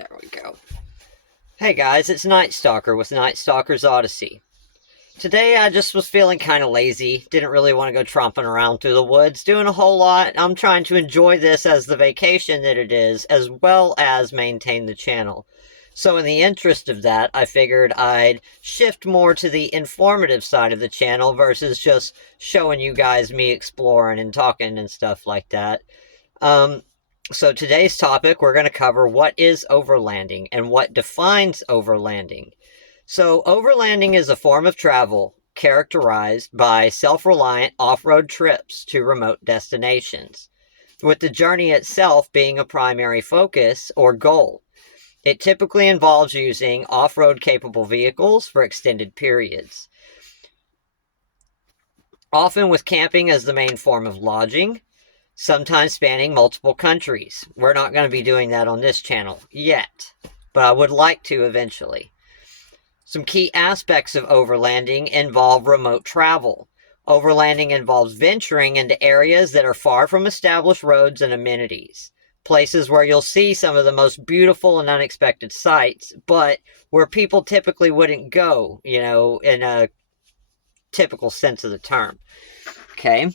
There we go. Hey guys, it's Night Stalker with Night Stalker's Odyssey. Today I just was feeling kind of lazy, didn't really want to go tromping around through the woods, doing a whole lot. I'm trying to enjoy this as the vacation that it is, as well as maintain the channel. So in the interest of that, I figured I'd shift more to the informative side of the channel versus just showing you guys me exploring and talking and stuff like that. So today's topic, we're going to cover what is overlanding and what defines overlanding. So overlanding is a form of travel characterized by self-reliant off-road trips to remote destinations, with the journey itself being a primary focus or goal. It typically involves using off-road capable vehicles for extended periods, often with camping as the main form of lodging, sometimes spanning multiple countries. We're not going to be doing that on this channel yet, but I would like to eventually. Some key aspects of overlanding involve remote travel. Overlanding involves venturing into areas that are far from established roads and amenities. Places where you'll see some of the most beautiful and unexpected sights, but where people typically wouldn't go, in a typical sense of the term. Okay.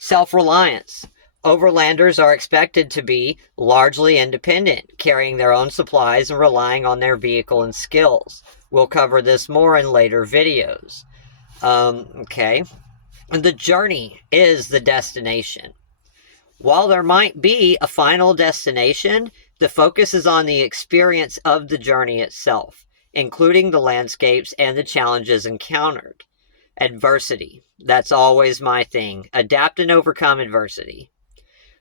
Self-reliance. Overlanders are expected to be largely independent, carrying their own supplies and relying on their vehicle and skills. We'll cover this more in later videos. Okay. The journey is the destination. While there might be a final destination, the focus is on the experience of the journey itself, including the landscapes and the challenges encountered. Adversity. That's always my thing. Adapt and overcome adversity.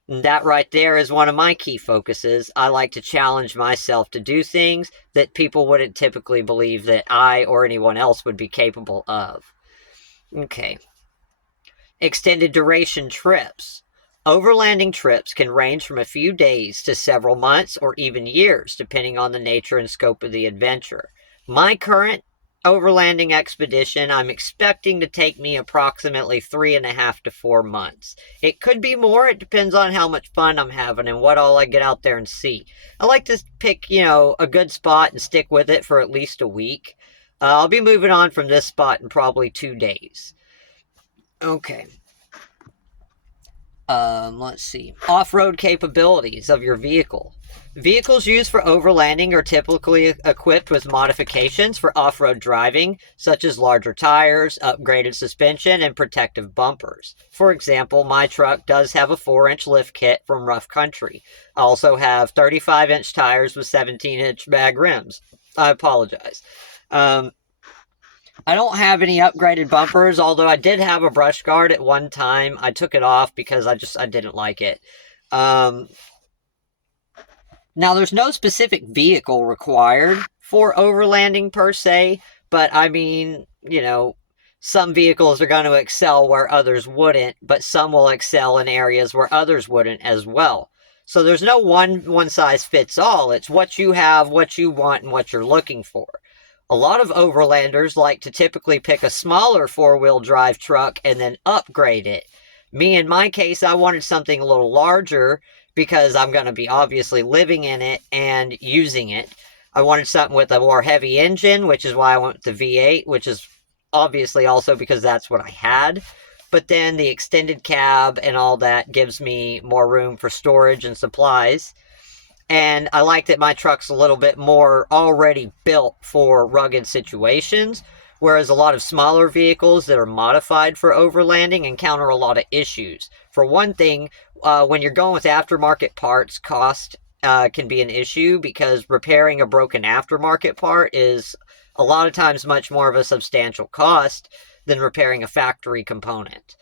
And that right there is one of my key focuses. I like to challenge myself to do things that people wouldn't typically believe that I or anyone else would be capable of. Okay. Extended duration trips. Overlanding trips can range from a few days to several months or even years, depending on the nature and scope of the adventure. My current overlanding expedition, I'm expecting to take me approximately 3.5 to 4 months. It could be more. It depends on how much fun I'm having and what all I get out there and see. I like to pick, a good spot and stick with it for at least a week. I'll be moving on from this spot in probably 2 days. Okay. Let's see. Off-road capabilities of your vehicle. Vehicles used for overlanding are typically equipped with modifications for off-road driving, such as larger tires, upgraded suspension, and protective bumpers. For example, my truck does have a 4-inch lift kit from Rough Country. I also have 35-inch tires with 17-inch mag rims. I apologize. I don't have any upgraded bumpers, although I did have a brush guard at one time. I took it off because I didn't like it. Now, there's no specific vehicle required for overlanding per se, but I mean, some vehicles are going to excel where others wouldn't, but some will excel in areas where others wouldn't as well. So there's no one size fits all. It's what you have, what you want, and what you're looking for. A lot of overlanders like to typically pick a smaller 4-wheel drive truck and then upgrade it. Me, in my case, I wanted something a little larger because I'm going to be obviously living in it and using it. I wanted something with a more heavy engine, which is why I went with the V8, which is obviously also because that's what I had. But then the extended cab and all that gives me more room for storage and supplies. And I like that my truck's a little bit more already built for rugged situations, whereas a lot of smaller vehicles that are modified for overlanding encounter a lot of issues. For one thing, when you're going with aftermarket parts, cost can be an issue because repairing a broken aftermarket part is a lot of times much more of a substantial cost than repairing a factory component.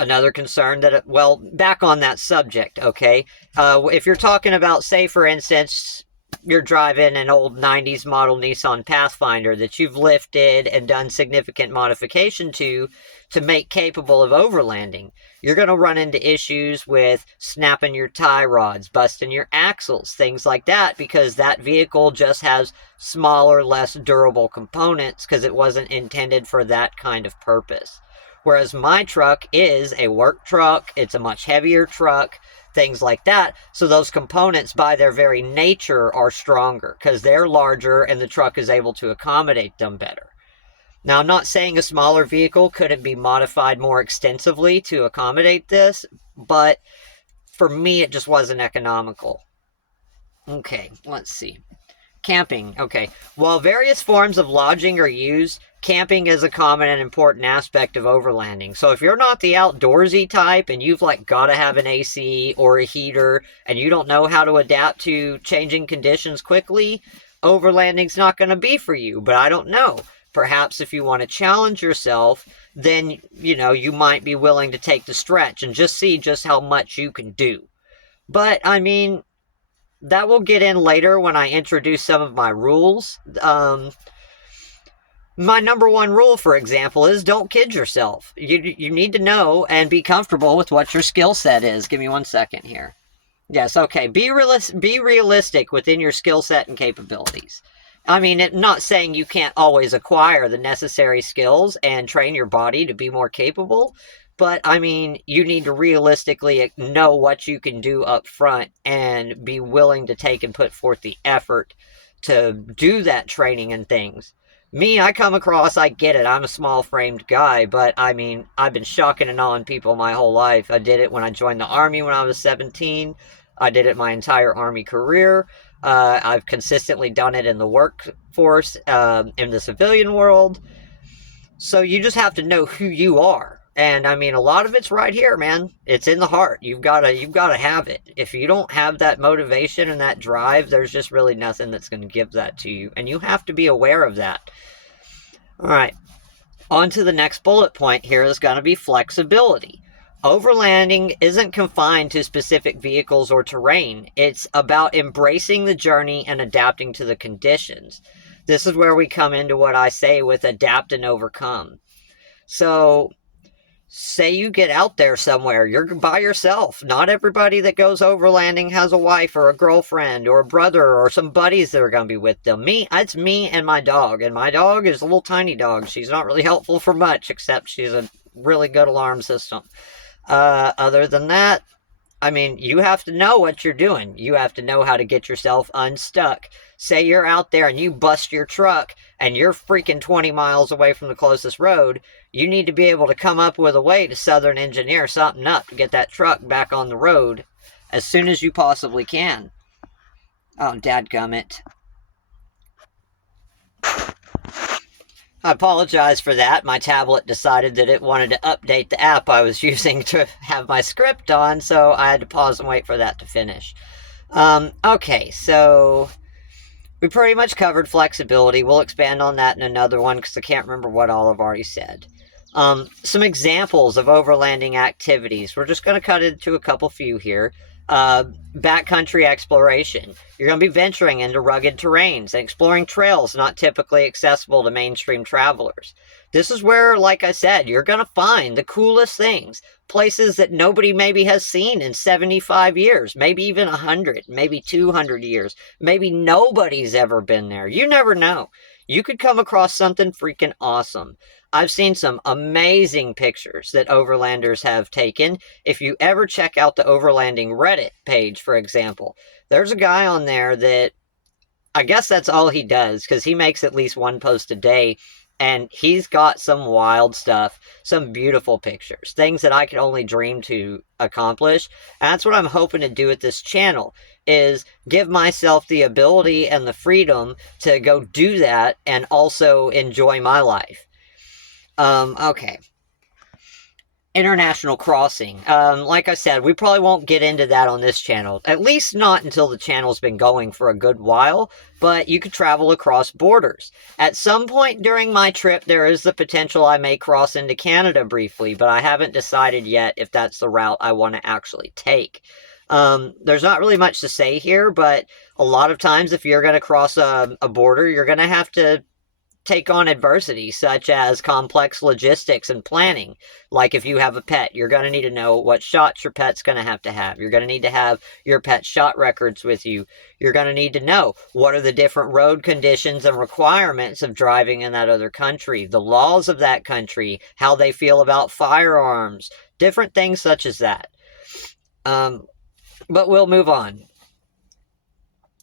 Another concern back on that subject, okay? If you're talking about, say, for instance, you're driving an old 90s model Nissan Pathfinder that you've lifted and done significant modification to make capable of overlanding, you're going to run into issues with snapping your tie rods, busting your axles, things like that, because that vehicle just has smaller, less durable components because it wasn't intended for that kind of purpose. Whereas my truck is a work truck. It's a much heavier truck things like that. So those components, by their very nature, are stronger because they're larger and the truck is able to accommodate them better. Now, I'm not saying a smaller vehicle couldn't be modified more extensively to accommodate this, but for me, it just wasn't economical. Okay, let's see. Camping. Okay. While various forms of lodging are used, camping is a common and important aspect of overlanding. So if you're not the outdoorsy type and you've like got to have an AC or a heater and you don't know how to adapt to changing conditions quickly, overlanding's not going to be for you. But I don't know. Perhaps if you want to challenge yourself, then, you know, you might be willing to take the stretch and just see just how much you can do. But, I mean, that will get in later when I introduce some of my rules. My number one rule, for example, is don't kid yourself. You need to know and be comfortable with what your skill set is. Give me 1 second here. Yes, okay. Be realistic within your skill set and capabilities. I mean, not saying you can't always acquire the necessary skills and train your body to be more capable, but I mean, you need to realistically know what you can do up front and be willing to take and put forth the effort to do that training and things. Me, I come across, I get it, I'm a small-framed guy, but I mean, I've been shocking and awing people my whole life. I did it when I joined the Army when I was 17. I did it my entire Army career. I've consistently done it in the workforce, in the civilian world. So you just have to know who you are. And I mean, a lot of it's right here, man. It's in the heart. You've got to have it. If you don't have that motivation and that drive, there's just really nothing that's going to give that to you. And you have to be aware of that. All right. On to the next bullet point here is going to be flexibility. Overlanding isn't confined to specific vehicles or terrain. It's about embracing the journey and adapting to the conditions. This is where we come into what I say with adapt and overcome. So, say you get out there somewhere, you're by yourself. Not everybody that goes overlanding has a wife or a girlfriend or a brother or some buddies that are going to be with them. It's me and my dog. And my dog is a little tiny dog. She's not really helpful for much, except she's a really good alarm system. Other than that, I mean, you have to know what you're doing. You have to know how to get yourself unstuck. Say you're out there and you bust your truck and you're freaking 20 miles away from the closest road. You need to be able to come up with a way to southern engineer something up to get that truck back on the road as soon as you possibly can. Oh, dadgummit. I apologize for that. My tablet decided that it wanted to update the app I was using to have my script on, so I had to pause and wait for that to finish. Okay, so we pretty much covered flexibility. We'll expand on that in another one because I can't remember what all I've already said. Some examples of overlanding activities. We're just going to cut into a couple few here. Backcountry exploration. You're going to be venturing into rugged terrains and exploring trails not typically accessible to mainstream travelers. This is where, like I said, you're going to find the coolest things. Places that nobody maybe has seen in 75 years, maybe even 100, maybe 200 years. Maybe nobody's ever been there. You never know. You could come across something freaking awesome. I've seen some amazing pictures that overlanders have taken. If you ever check out the Overlanding Reddit page, for example, there's a guy on there that, I guess that's all he does, because he makes at least one post a day, and he's got some wild stuff, some beautiful pictures, things that I could only dream to accomplish. And that's what I'm hoping to do with this channel, is give myself the ability and the freedom to go do that and also enjoy my life. Okay. International crossing. Like I said, we probably won't get into that on this channel. At least not until the channel's been going for a good while. But you could travel across borders. At some point during my trip, there is the potential I may cross into Canada briefly. But I haven't decided yet if that's the route I want to actually take. There's not really much to say here. But a lot of times if you're going to cross a border, you're going to have to take on adversity, such as complex logistics and planning. Like if you have a pet, you're going to need to know what shots your pet's going to have. You're going to need to have your pet's shot records with you. You're going to need to know what are the different road conditions and requirements of driving in that other country, the laws of that country, how they feel about firearms, different things such as that. But we'll move on.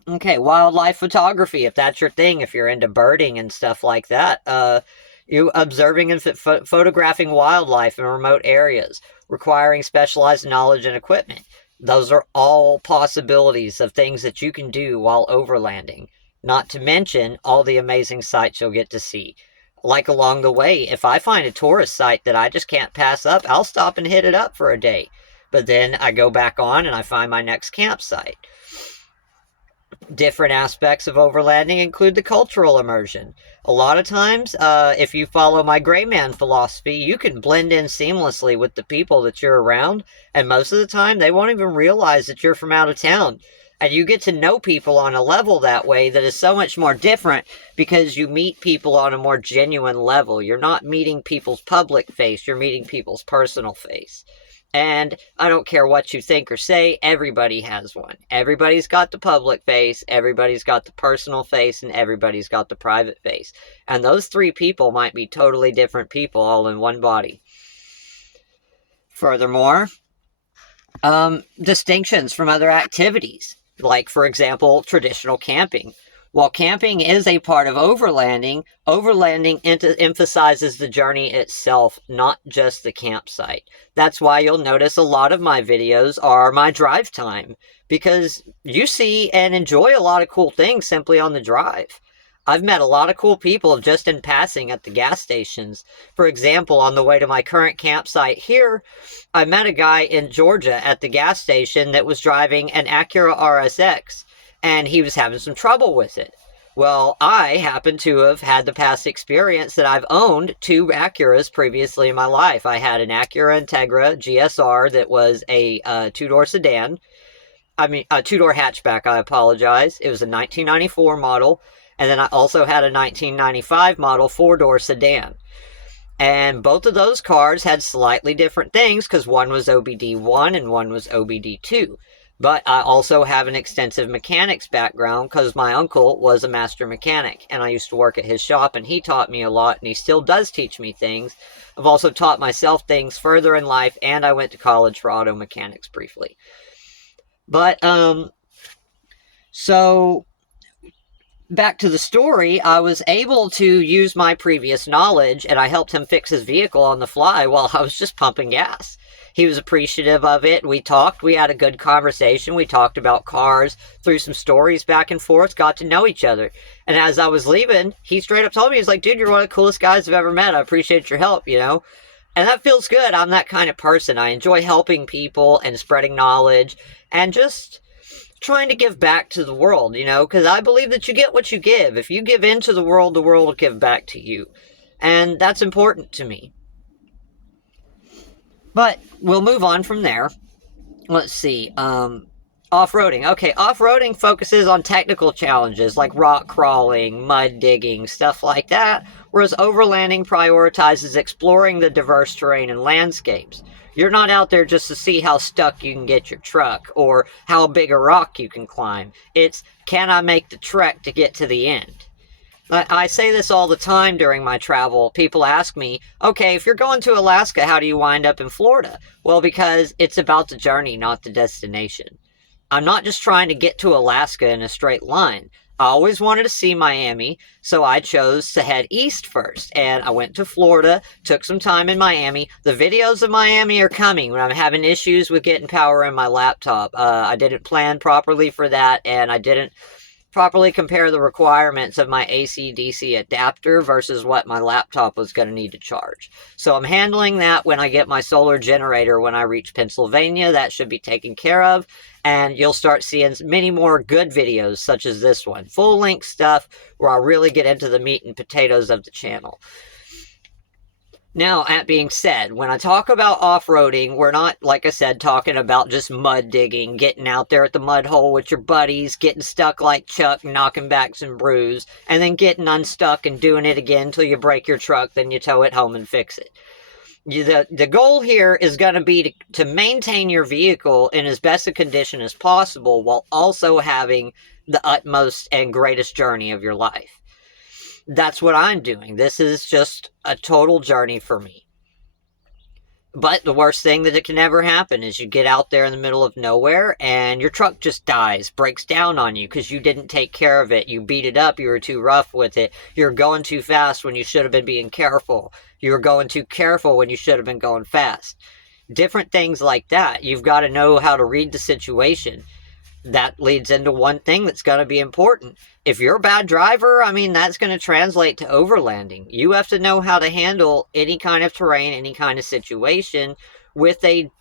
Okay, wildlife photography, if that's your thing, if you're into birding and stuff like that, you observing and photographing wildlife in remote areas, requiring specialized knowledge and equipment. Those are all possibilities of things that you can do while overlanding, not to mention all the amazing sights you'll get to see. Like along the way, if I find a tourist site that I just can't pass up, I'll stop and hit it up for a day. But then I go back on and I find my next campsite. Different aspects of overlanding include the cultural immersion. A lot of times, if you follow my gray man philosophy, you can blend in seamlessly with the people that you're around, and most of the time they won't even realize that you're from out of town. And you get to know people on a level that way that is so much more different because you meet people on a more genuine level. You're not meeting people's public face, you're meeting people's personal face. And I don't care what you think or say, everybody has one. Everybody's got the public face, everybody's got the personal face, and everybody's got the private face. And those three people might be totally different people all in one body. Furthermore, distinctions from other activities, like, for example, traditional camping. While camping is a part of overlanding, overlanding emphasizes the journey itself, not just the campsite. That's why you'll notice a lot of my videos are my drive time, because you see and enjoy a lot of cool things simply on the drive. I've met a lot of cool people just in passing at the gas stations. For example, on the way to my current campsite here, I met a guy in Georgia at the gas station that was driving an Acura RSX. And he was having some trouble with it. Well, I happen to have had the past experience that I've owned two Acuras previously in my life. I had an Acura Integra GSR that was a two-door sedan. A two-door hatchback, I apologize. It was a 1994 model. And then I also had a 1995 model four-door sedan. And both of those cars had slightly different things because one was OBD1 and one was OBD2. But I also have an extensive mechanics background because my uncle was a master mechanic and I used to work at his shop and he taught me a lot and he still does teach me things. I've also taught myself things further in life and I went to college for auto mechanics briefly. But, so back to the story, I was able to use my previous knowledge and I helped him fix his vehicle on the fly while I was just pumping gas. He was appreciative of it. We talked. We had a good conversation. We talked about cars, threw some stories back and forth, got to know each other. And as I was leaving, he straight up told me, he's like, dude, you're one of the coolest guys I've ever met. I appreciate your help, you know? And that feels good. I'm that kind of person. I enjoy helping people and spreading knowledge and just trying to give back to the world, you know? Because I believe that you get what you give. If you give into the world will give back to you. And that's important to me. But we'll move on from there. Let's see. Off-roading. Okay, off-roading focuses on technical challenges like rock crawling, mud digging, stuff like that, whereas overlanding prioritizes exploring the diverse terrain and landscapes. You're not out there just to see how stuck you can get your truck or how big a rock you can climb. It's, can I make the trek to get to the end? I say this all the time during my travel. People ask me, okay, if you're going to Alaska, how do you wind up in Florida? Well, because it's about the journey, not the destination. I'm not just trying to get to Alaska in a straight line. I always wanted to see Miami, so I chose to head east first. And I went to Florida, took some time in Miami. The videos of Miami are coming when I'm having issues with getting power in my laptop. I didn't plan properly for that, and I didn't properly compare the requirements of my AC-DC adapter versus what my laptop was going to need to charge. So I'm handling that when I get my solar generator when I reach Pennsylvania. That should be taken care of. And you'll start seeing many more good videos such as this one. Full-length stuff where I really get into the meat and potatoes of the channel. Now, that being said, when I talk about off-roading, we're not, like I said, talking about just mud digging, getting out there at the mud hole with your buddies, getting stuck like Chuck, knocking back some brews, and then getting unstuck and doing it again until you break your truck, then you tow it home and fix it. The goal here is going to be to maintain your vehicle in as best a condition as possible while also having the utmost and greatest journey of your life. That's what I'm doing. This is just a total journey for me. But the worst thing that it can ever happen is you get out there in the middle of nowhere and your truck just dies, breaks down on you because you didn't take care of it. You beat it up. You were too rough with it. You're going too fast when you should have been being careful. You were going too careful when you should have been going fast. Different things like that. You've got to know how to read the situation. That leads into one thing that's going to be important. If you're a bad driver, I mean, that's going to translate to overlanding. You have to know how to handle any kind of terrain, any kind of situation with a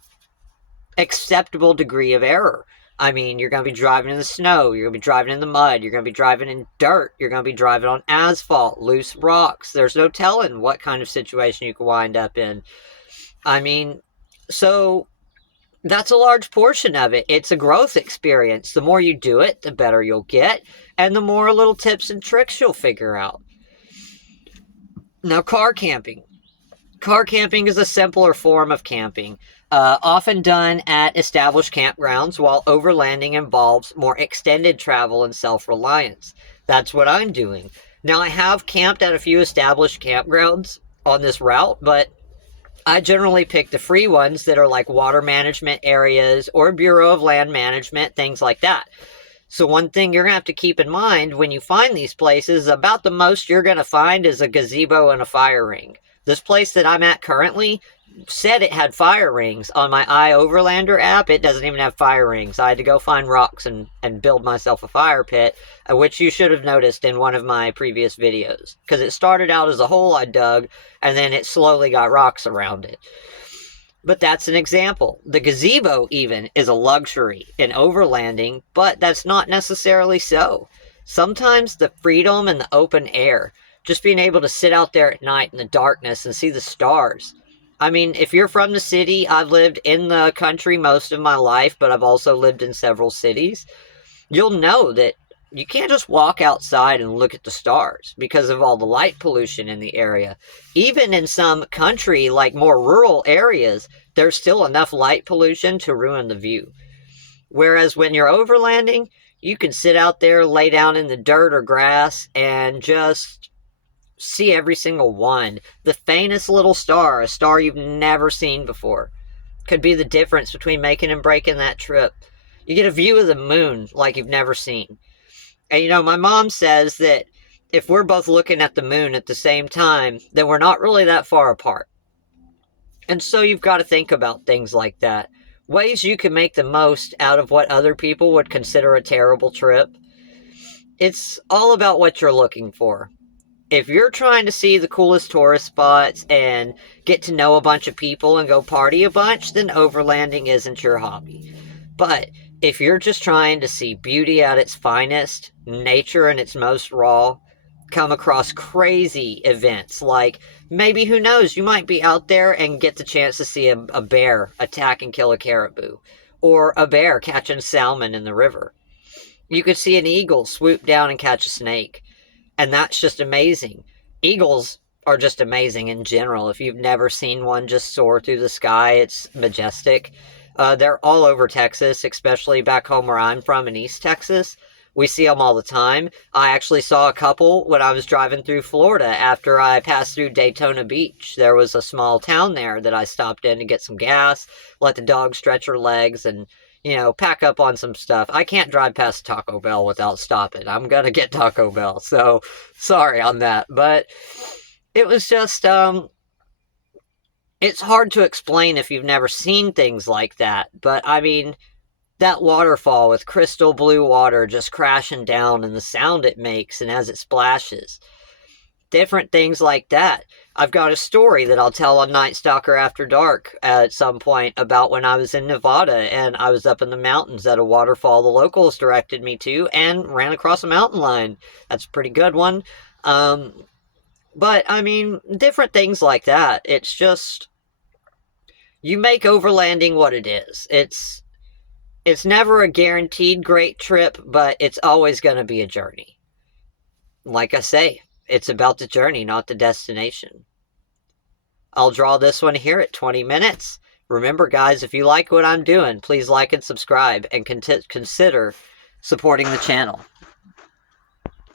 acceptable degree of error. I mean, you're going to be driving in the snow, you're going to be driving in the mud, you're going to be driving in dirt, you're going to be driving on asphalt, loose rocks. There's no telling what kind of situation you could wind up in. I mean, so that's a large portion of it. It's a growth experience. The more you do it, the better you'll get, and the more little tips and tricks you'll figure out. Now, car camping. Car camping is a simpler form of camping, often done at established campgrounds, while overlanding involves more extended travel and self-reliance. That's what I'm doing. Now, I have camped at a few established campgrounds on this route, but I generally pick the free ones that are like water management areas or Bureau of Land Management, things like that. So one thing you're going to have to keep in mind when you find these places, about the most you're going to find is a gazebo and a fire ring. This place that I'm at currently said it had fire rings. On my iOverlander app, it doesn't even have fire rings. I had to go find rocks and build myself a fire pit, which you should have noticed in one of my previous videos. Because it started out as a hole I dug, and then it slowly got rocks around it. But that's an example. The gazebo, even, is a luxury in overlanding, but that's not necessarily so. Sometimes the freedom and the open air, just being able to sit out there at night in the darkness and see the stars. I mean, if you're from the city, I've lived in the country most of my life, but I've also lived in several cities. You'll know that you can't just walk outside and look at the stars because of all the light pollution in the area. Even in some country, like more rural areas, there's still enough light pollution to ruin the view. Whereas when you're overlanding, you can sit out there, lay down in the dirt or grass, and just see every single one. The faintest little star, a star you've never seen before, could be the difference between making and breaking that trip. You get a view of the moon like you've never seen. And you know, my mom says that if we're both looking at the moon at the same time, then we're not really that far apart. And so you've got to think about things like that. Ways you can make the most out of what other people would consider a terrible trip. It's all about what you're looking for. If you're trying to see the coolest tourist spots and get to know a bunch of people and go party a bunch, then overlanding isn't your hobby. But if you're just trying to see beauty at its finest, nature in its most raw, come across crazy events like maybe, who knows, you might be out there and get the chance to see a bear attack and kill a caribou, or a bear catching salmon in the river. You could see an eagle swoop down and catch a snake. And that's just amazing. Eagles are just amazing in general. If you've never seen one just soar through the sky, it's majestic. They're all over Texas, especially back home where I'm from in East Texas. We see them all the time. I actually saw a couple when I was driving through Florida after I passed through Daytona Beach. There was a small town there that I stopped in to get some gas, let the dog stretch her legs, and pack up on some stuff. I can't drive past Taco Bell without stopping. I'm gonna get Taco Bell, so sorry on that. But it was just, it's hard to explain if you've never seen things like that. But, I mean, that waterfall with crystal blue water just crashing down and the sound it makes and as it splashes. Different things like that. I've got a story that I'll tell on Night Stalker After Dark at some point about when I was in Nevada and I was up in the mountains at a waterfall the locals directed me to and ran across a mountain lion. That's a pretty good one. But, I mean, different things like that. It's just, you make overlanding what it is. It's never a guaranteed great trip, but it's always going to be a journey. Like I say, it's about the journey, not the destination. I'll draw this one here at 20 minutes. Remember, guys, if you like what I'm doing, please like and subscribe and consider supporting the channel.